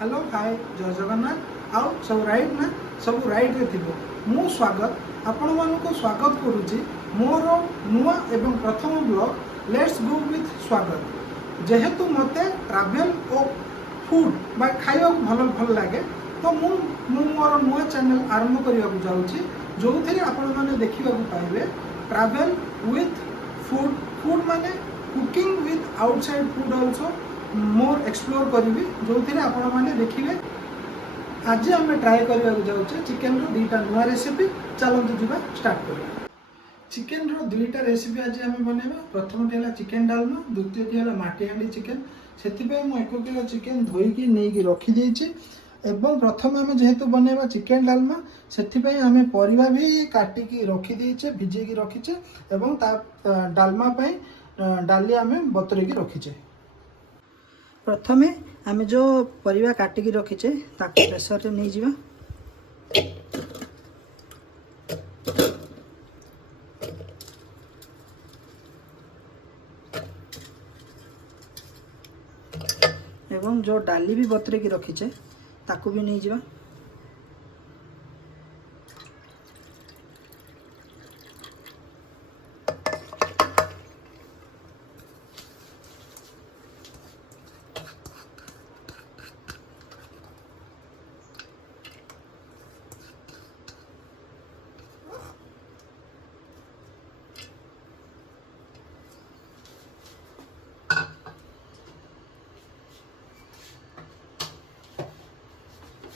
Hello hi जय जगन्नाथ आउ सब राइट ना सब राइट रे थिबो मु स्वागत आपण मानको स्वागत करूची मोर नुआ एवं प्रथम ब्लॉग लेट्स गो विथ स्वागत जेहेतु मते ट्रैवल और फूड बा खाइबा भल भल लागे तो मु मोर नुआ चैनल आरंभ करबा को जाउची जो थी आपण माने देखिबा को पाइबे ट्रैवल विथ फूड फूड माने cooking with outside food also more explore करी जो थी आपण मैंने देखिए। आज आम ट्राए करने जाऊे चिकेन दुईटा नुआ रेसिपी चलते जीवा स्टार्ट कर चिकेन दुईटा रेसिपी आज आम बनवा प्रथम है चिकेन डालमा द्वितीय है माटीहांडी चिकेन से 1 किलो चिकेन धोईकी नहीं रखीदे एवं प्रथम आम जेहेतु बनवा चिकेन डालमा से आम परिवा भी काटिकी रखीदे भिजेकी रखीचे एवं डालमा डाली आम बतरेकी रखीचे। प्रथमे आम जो परिवा काटिकी रखीचे ताको प्रेसर रे नहीं जिवा एवं जो डाली भी बतरेकी रखीचे ताको भी नहीं जिवा।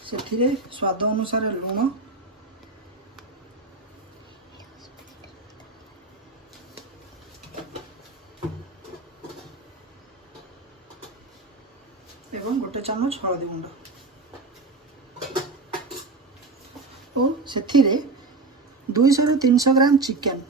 से स्वाद अनुसार लुण एवं 1 चामच हलदी गुंड और से 200 ରୁ 300 ग्राम चिकेन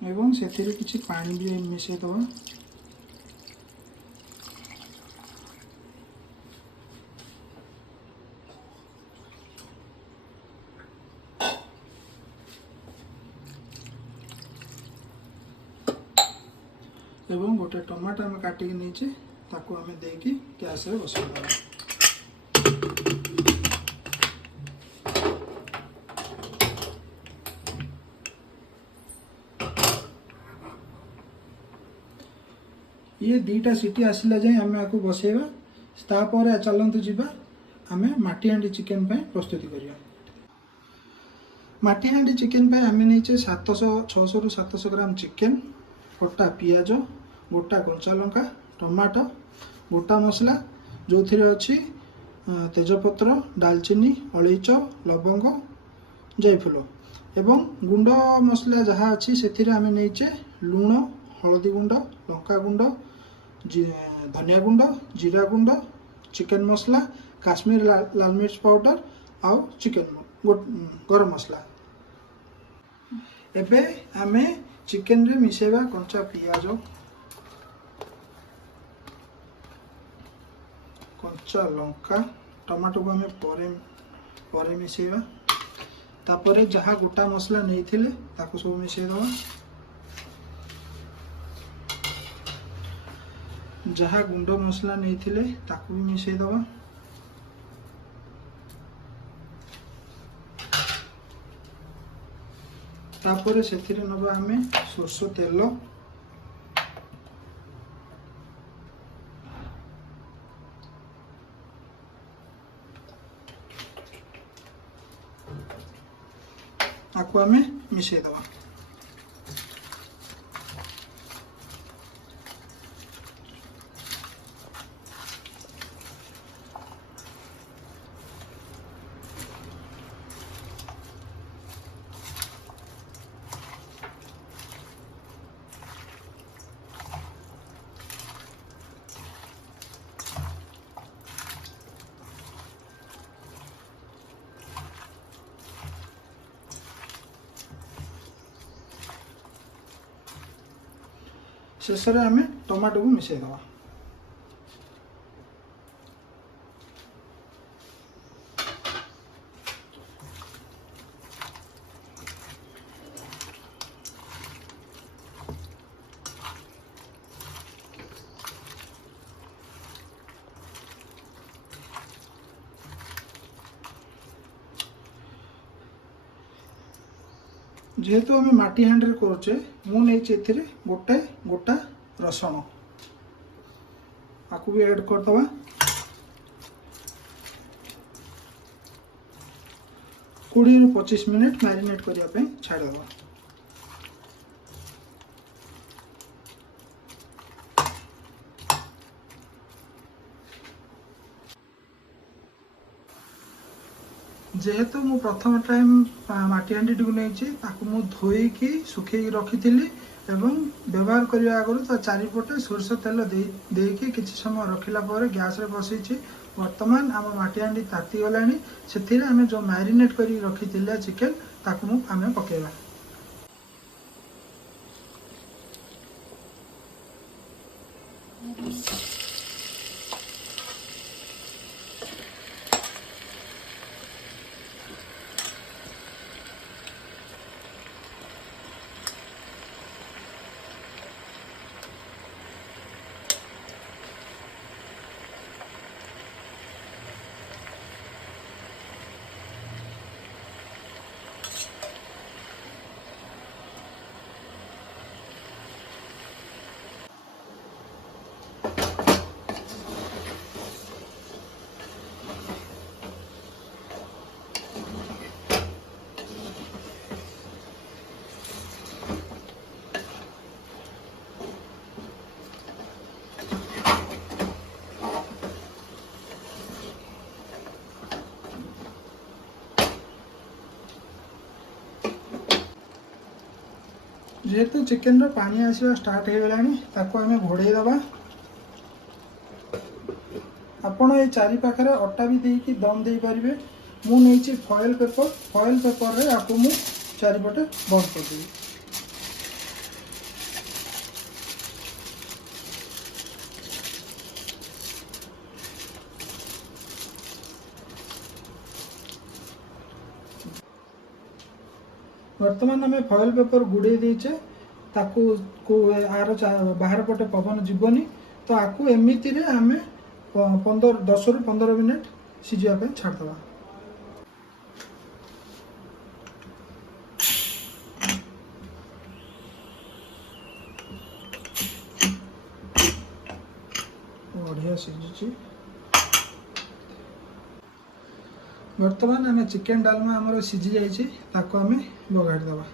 एवं से किसी पानी भी मिसई दवा एवं गोटे टमाटो आम काटिक नहीं ताको आम देकी गैस रे बसई दवा। ये दीटा सीटी आसला जाए आम आपको बसैबा तापर चलतु जीवा आम माटीहांडी चिकेन प्रस्तुति करिया। माटीहांडी चिकेन आम नहीं 600 ରୁ 700 ग्राम चिकेन कटा पियाज गोटा कंचा लंका टमाटो गोटा मसला जो थी अच्छी तेजपत्र दालचीनी अलैच लवंग जयफुल एवं गुंड मसला जहाँ अच्छी से आम नहीं लुण हलदी गुंड लंका गुंड धनिया गुंड जीरा गुंड चिकेन मसला काश्मीर लाल मिर्च पाउडर आउ चिकेन गरम मसला एबे आमे चिकेन रे मिसेबा कंचा पियाज कंचा लंका टमाटो को आमे परे मिसेबा तापरे जहाँ गोटा मसला नहीं थिले ताको सब मिसे दवा जहाँ गुंड मसला नहीं थिले ताको भी मिसई दवा तापर से नवा आमे सोरष तेल आपको आमे मिसई दवा। शेष में आम टमाटो को मिसई दवा। जेहेतु आम माटी हांडी करुचे मुझे गोटे गोटा रसुण आपको भी ऐड करदे 20 ରୁ 25 मिनट मैरिनेट करने छाड़देवा। जेहेतु मु प्रथम टाइम माटी हांडी टी नहीं धोईकी सुखे रखी एवं व्यवहार करने आगु तो चारिपटे सोरष तेल देकी किसी समय रखिला गैस रे बसई। वर्तमान आम माटी हांडी ताती गलानी से आम जो मैरिनेट कर रखी चिकेन ताकू आम पकेबा। जेहेतु चिकेन रो पानी आसवा स्टार्ट हो गलानी ताको आमे घोड़े दबा। आपण ये चारि पाखरे अटा भी देकी दम दे पारिबे। मु नैछि फॉइल पेपर रे आपको मु चारिपटे बंद कर देबी। वर्तमान आम फॉइल पेपर गुड़े देचे ताकू आर बाहर पटे पवन जीवनी तो आपको एमती आम 10 ରୁ 15 मिनट सीझापी छाड़दे। बढ़िया सीझी। वर्तमान आम चिकेन डालमा आमर सीझी जाइए ताको आम बगाड़ दबा।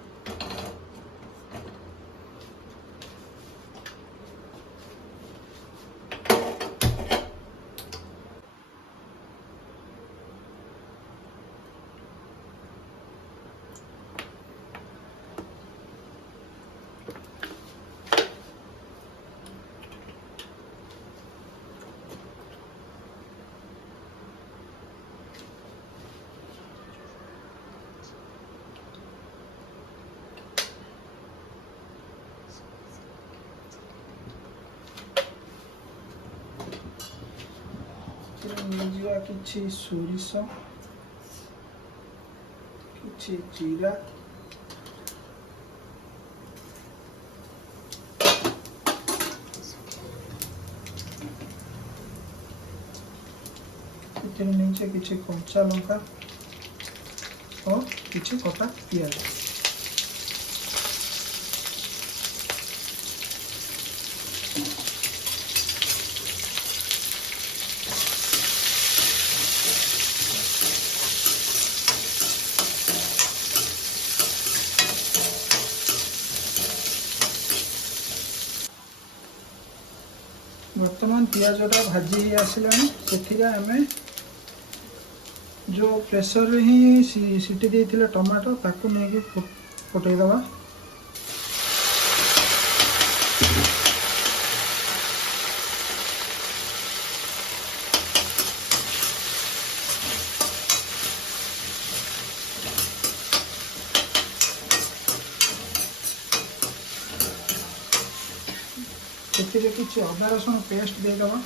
किछि सोरिष किछि जीरा नीचे किछि कंचा लंका और किछि कटा प्याज। वर्तमान पियाजटा भाजी आसला से आम जो प्रेसर ही सीटी देते टमाटो ताकू नहीं फुटेदवा। किसी अदा रसुण पेस्ट देदवा।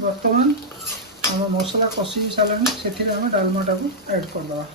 बर्तमान आम मसला कषि सारे से आम डालमाटा को ऐड करदे।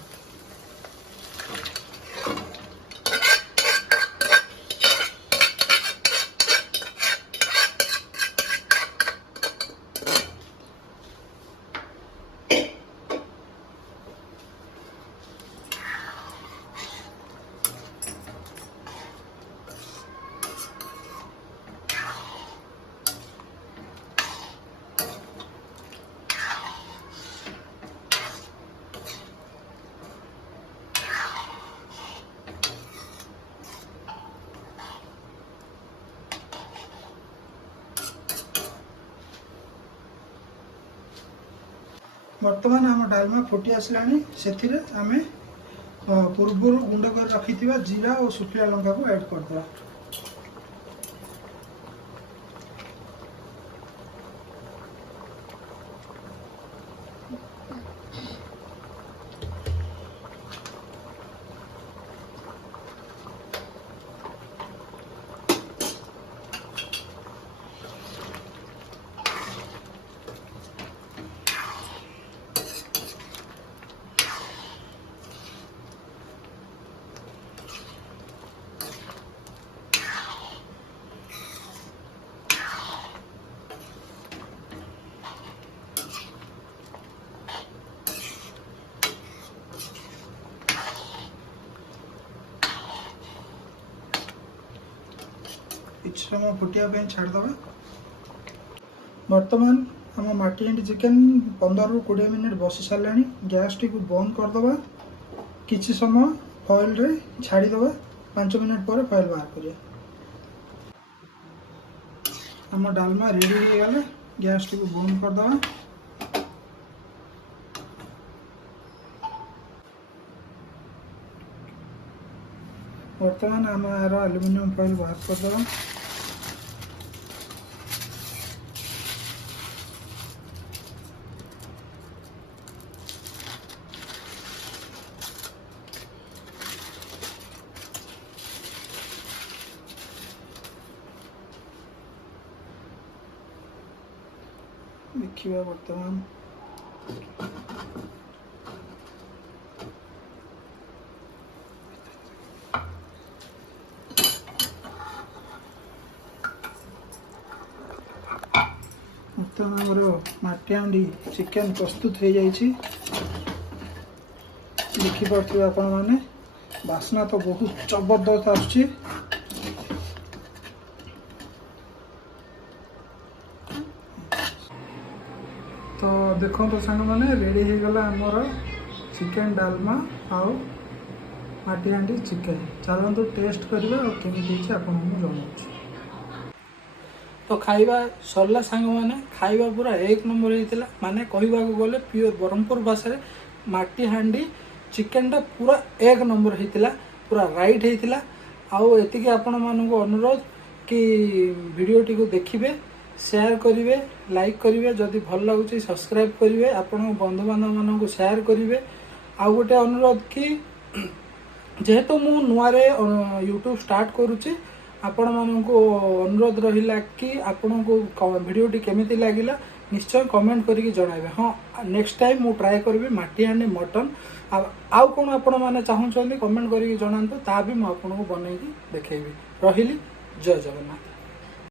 बर्तमान आम डालमा फुटी आसला से आम पूर्व गुंड कर रखी जीरा और सुखिला लंका को ऐड करदे। कुछ समय फुटिया छाड़दे। बर्तमान आम माटी हांडी चिकेन 15 ରୁ 20 मिनट बसी सारे गैस टी को बंद करदे। किसी समय फॉइल रे छाड़ीदे। 5 मिनट पर फॉइल बाहर करिए। आम डालमा रेडी हो गला। गैस टी को बंद करदे। बर्तमान आम यार एल्युमिनियम फॉइल बाहर करदे। देखिए बर्तमान आमर माटी हांडी चिकेन प्रस्तुत हो जाइए। देखिपे आपण मैंने बास्ना तो बहुत जबरदस्त आसुची। तो देखो तो सांग मैंने रेडी हो गला आमर चिकेन डालमा आउ माटी हांडी चिकेन। चलते टेस्ट करवा और केमी आपको जनाऊँ। तो खाइबा सरला सांग मैंने खाइबा पूरा 1 नंबर होता। माने कहवा गले प्योर ब्रह्मपुर भाषा माटी हांडी चिकेनटा पूरा 1 नंबर होता। पूरा राइट होता। आउ एतिकी आपण मानक अनुरोध कि वीडियोटी को देखिए, शेयर करेंगे, लाइक करेंगे, जदि भल लगुच सब्सक्राइब करेंगे, आपण बंधु बांधव मानक शेयर करेंगे। आउ गोटे अनुरोध कि जेहेतु मु नुआरे यूट्यूब स्टार्ट करुच्ची, आपण मानक अनुरोध रहिला कि आपण को वीडियोटी केमिति लागिला निश्चय कमेंट करके जणाइबे। हाँ, नेक्स्ट टाइम मु ट्राए करबी माटी हांडी मटन। आउ कोन आपण माने चाहुचंदी कमेंट करके जणांतु, ता भी मु आपन को बनेकी देखेबी। रहिली, जय जगन्नाथ।